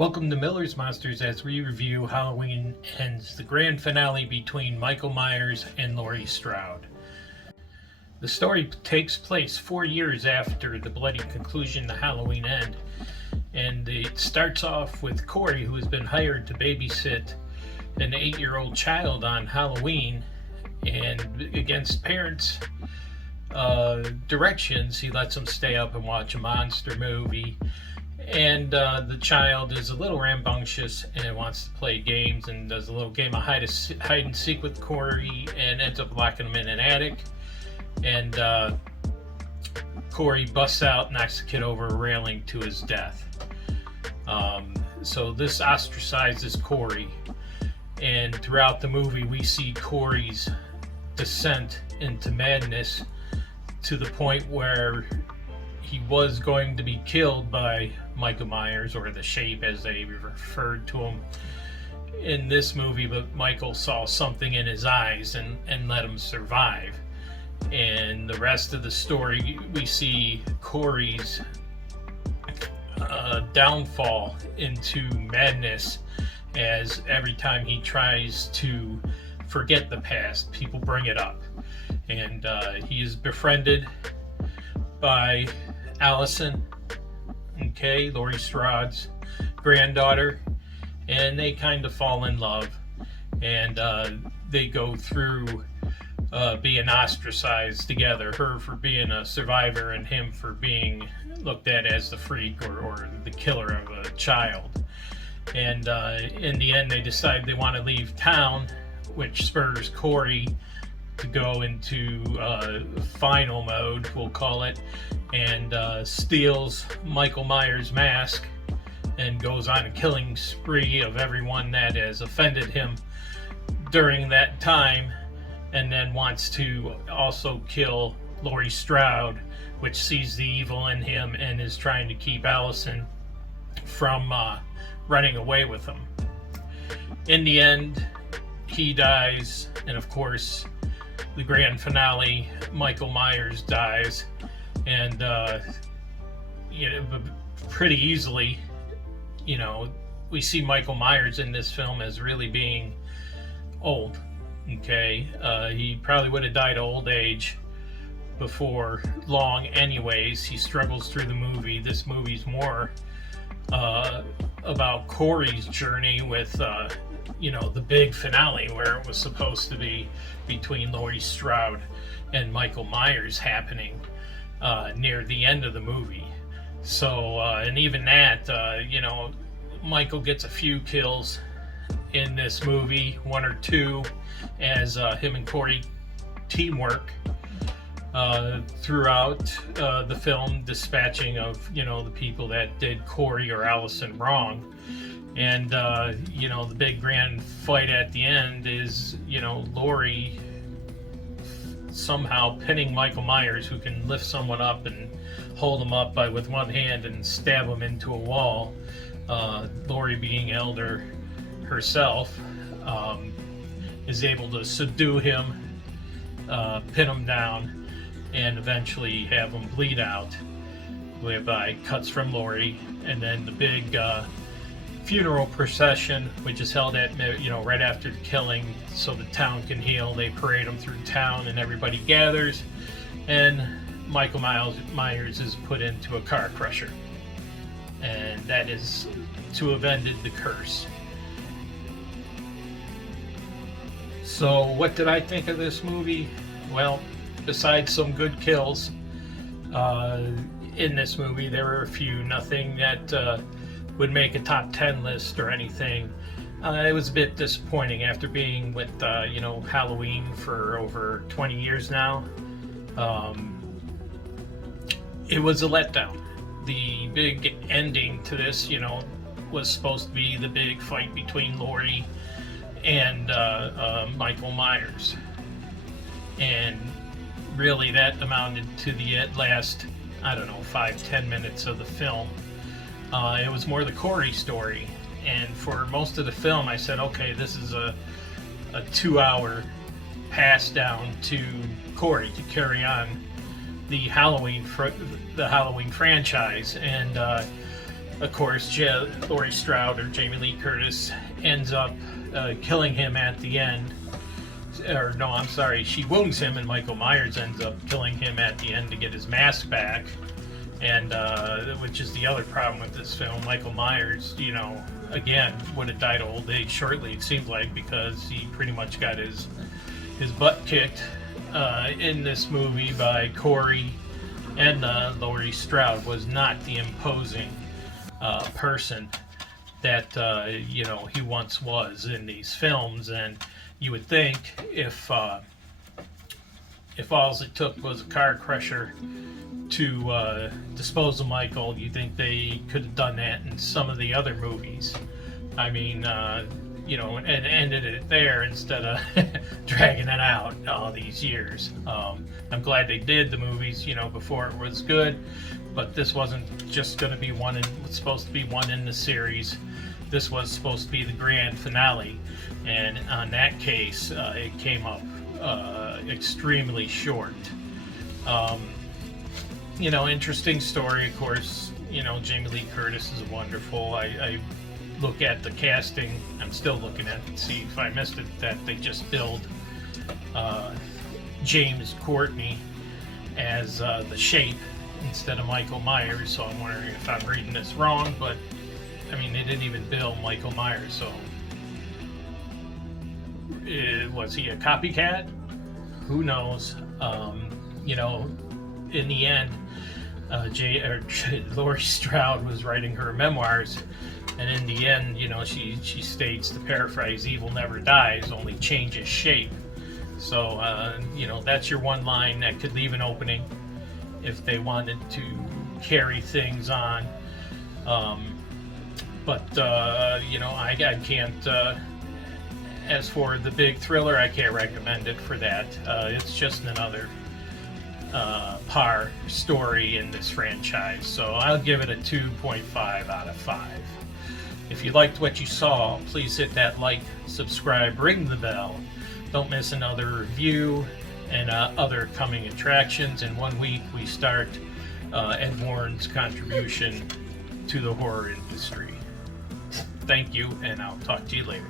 Welcome to Miller's Monsters as we review Halloween Ends, the grand finale between Michael Myers and Laurie Strode. The story takes place 4 years after the bloody conclusion to Halloween End, and it starts off with Corey, who has been hired to babysit an 8-year-old child on Halloween, and against parents' directions, he lets him stay up and watch a monster movie. And the child is a little rambunctious and wants to play games and does a little game of hide and seek with Corey and ends up locking him in an attic. And Corey busts out, knocks the kid over a railing to his death. So this ostracizes Corey. And throughout the movie, we see Corey's descent into madness to the point where he was going to be killed by Michael Myers, or the Shape as they referred to him in this movie, but Michael saw something in his eyes and let him survive. And the rest of the story, we see Corey's downfall into madness, as every time he tries to forget the past, people bring it up. And he is befriended by Allison, Laurie Strode's granddaughter, and they kind of fall in love, and they go through being ostracized together, her for being a survivor and him for being looked at as the freak or the killer of a child. And in the end, they decide they want to leave town, which spurs Corey to go into final mode, we'll call it, and steals Michael Myers' mask and goes on a killing spree of everyone that has offended him during that time, and then wants to also kill Laurie Strode, which sees the evil in him and is trying to keep Allison from running away with him. In the end, he dies, and of course, the grand finale, Michael Myers dies, and pretty easily, we see Michael Myers in this film as really being old. He probably would have died of old age before long anyways. He struggles through the movie. This movie's more about Corey's journey with the big finale, where it was supposed to be between Laurie Strode and Michael Myers happening near the end of the movie. So, and even that, Michael gets a few kills in this movie, 1 or 2, as him and Corey teamwork throughout the film, dispatching of, the people that did Corey or Allison wrong. And, the big grand fight at the end is, Laurie somehow pinning Michael Myers, who can lift someone up and hold him up with one hand and stab him into a wall. Laurie, being elder herself, is able to subdue him, pin him down, and eventually have him bleed out by cuts from Laurie. And then the big funeral procession, which is held at right after the killing, so the town can heal. They parade them through town, and everybody gathers, and Michael Myers is put into a car crusher, and that is to have ended the curse. So what did I think of this movie? Well, besides some good kills in this movie, there were a few, nothing that would make a top 10 list or anything. It was a bit disappointing after being with Halloween for over 20 years now. It was a letdown. The big ending to this, was supposed to be the big fight between Laurie and Michael Myers, and really that amounted to the last 5-10 minutes of the film. It was more the Corey story, and for most of the film I said, okay, this is a 2-hour pass down to Corey to carry on the Halloween franchise, and of course, Laurie Strode, or Jamie Lee Curtis, ends up killing him at the end. Or no, I'm sorry, she wounds him, and Michael Myers ends up killing him at the end to get his mask back. And which is the other problem with this film. Michael Myers, you know, again, would have died of old age shortly, it seems like, because he pretty much got his butt kicked in this movie by Corey, and Laurie Strode was not the imposing person that you know, he once was in these films. And you would think if all it took was a car crusher to dispose of Michael, you think they could have done that in some of the other movies. I mean, you know, and ended it there instead of dragging it out all these years. I'm glad they did the movies, you know, before it was good, but this wasn't just going to be one, it was supposed to be one in the series. This was supposed to be the grand finale, and on that case, it came up extremely short. You know, interesting story, of course. You know, Jamie Lee Curtis is wonderful. I look at the casting. I'm still looking at it to see if I missed it, that they just billed Jude Courtney as the Shape instead of Michael Myers. So I'm wondering if I'm reading this wrong, but I mean, they didn't even bill Michael Myers. So was he a copycat? Who knows? You know, in the end, Laurie Strode was writing her memoirs, and in the end, you know, she states, to paraphrase, "Evil never dies, only changes shape." So, you know, that's your one line that could leave an opening if they wanted to carry things on. But you know, I can't. As for the big thriller, I can't recommend it for that. It's just another par story in this franchise, so I'll give it a 2.5 out of 5. If you liked what you saw, please hit that like, subscribe, ring the bell. Don't miss another review and other coming attractions. In 1 week we start Ed Warren's contribution to the horror industry. Thank you, and I'll talk to you later.